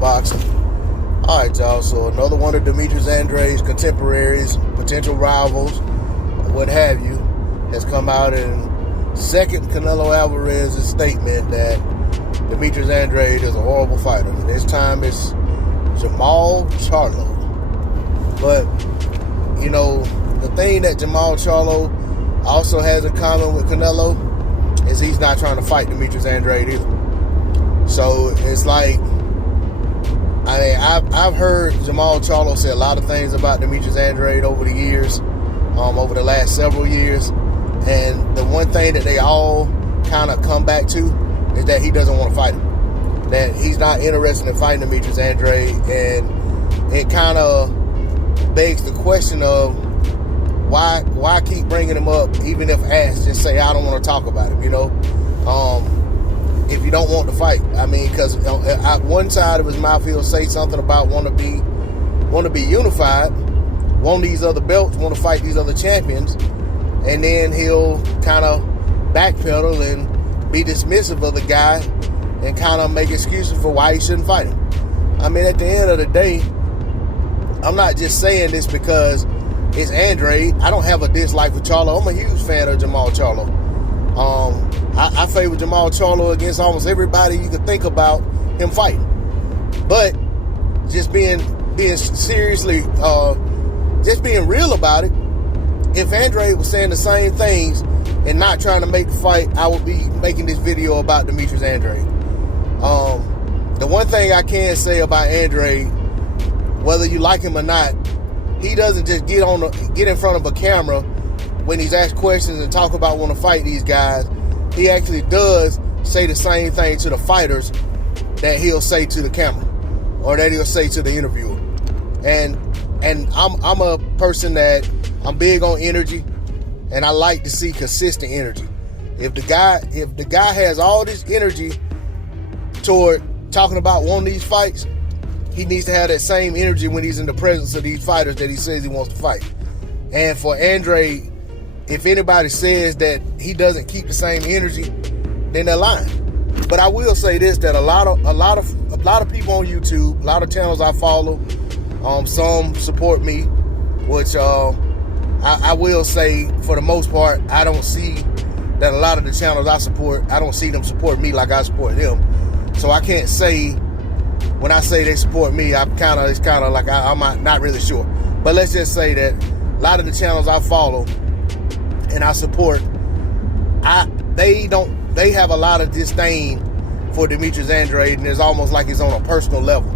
Boxing. All right, y'all. So another one of Demetrius Andrade's contemporaries, potential rivals, what have you, has come out and second Canelo Alvarez's statement that Demetrius Andrade is a horrible fighter. And this time it's Jermall Charlo. But, you know, the thing that Jermall Charlo also has in common with Canelo is he's not trying to fight Demetrius Andrade either. So it's like, I've heard Jermall Charlo say a lot of things about Demetrius Andrade over the years, over the last several years. And the one thing that they all kind of come back to is that he doesn't want to fight him. That he's not interested in fighting Demetrius Andrade. And it kind of begs the question of why keep bringing him up, even if asked, just say, I don't want to talk about him, you know? If you don't want to fight. I mean, because at one side of his mouth, he'll say something about want to be unified, want these other belts, want to fight these other champions, and then he'll kind of backpedal and be dismissive of the guy and kind of make excuses for why he shouldn't fight him. I mean, at the end of the day, I'm not just saying this because it's Andrade. I don't have a dislike for Charlo. I'm a huge fan of Jermall Charlo. I favor Jermall Charlo against almost everybody you could think about him fighting. But just being seriously, just being real about it, if Andrade was saying the same things and not trying to make the fight, I would be making this video about Demetrius Andrade. The one thing I can say about Andrade, whether you like him or not, he doesn't just get in front of a camera when he's asked questions and talk about want to fight these guys. He actually does say the same thing to the fighters that he'll say to the camera or that he'll say to the interviewer. And I'm a person that I'm big on energy, and I like to see consistent energy. If the guy has all this energy toward talking about one of these fights, he needs to have that same energy when he's in the presence of these fighters that he says he wants to fight. And for Andrade, if anybody says that he doesn't keep the same energy, then they're lying. But I will say this, that a lot of people on YouTube, a lot of channels I follow, some support me, which I will say for the most part, I don't see that a lot of the channels I support, I don't see them support me like I support them. So I can't say, when I say they support me, it's kind of like I'm not really sure. But let's just say that a lot of the channels I follow and I support, they have a lot of disdain for Demetrius Andrade, and it's almost like it's on a personal level.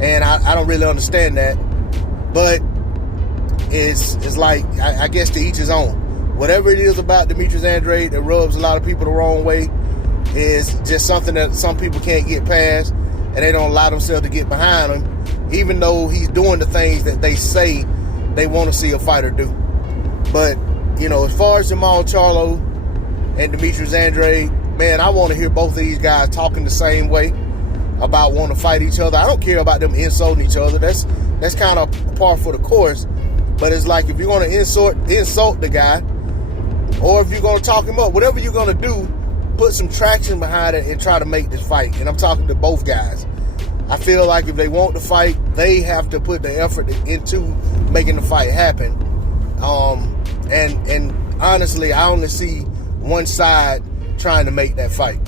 And I don't really understand that. But it's like, I guess to each his own. Whatever it is about Demetrius Andrade that rubs a lot of people the wrong way is just something that some people can't get past, and they don't allow themselves to get behind him, even though he's doing the things that they say they want to see a fighter do. But, you know, as far as Jermall Charlo and Demetrius Andrade, man, I want to hear both of these guys talking the same way about wanting to fight each other. I don't care about them insulting each other. That's kind of par for the course. But it's like, if you're going to insult the guy, or if you're going to talk him up, whatever you're going to do, put some traction behind it and try to make this fight. And I'm talking to both guys. I feel like if they want to fight, they have to put the effort into making the fight happen. And honestly, I only see one side trying to make that fight.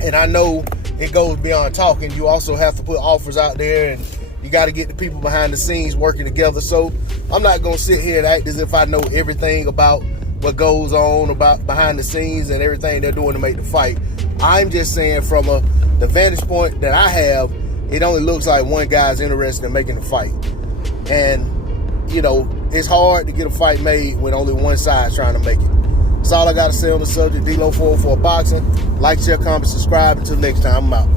And I know it goes beyond talking. You also have to put offers out there, and you got to get the people behind the scenes working together. So I'm not going to sit here and act as if I know everything about what goes on about behind the scenes and everything they're doing to make the fight. I'm just saying from the vantage point that I have, it only looks like one guy's interested in making the fight. And, you know, it's hard to get a fight made when only one side's trying to make it. That's all I got to say on the subject. D-Lo 404 Boxing. Like, share, comment, subscribe. Until next time, I'm out.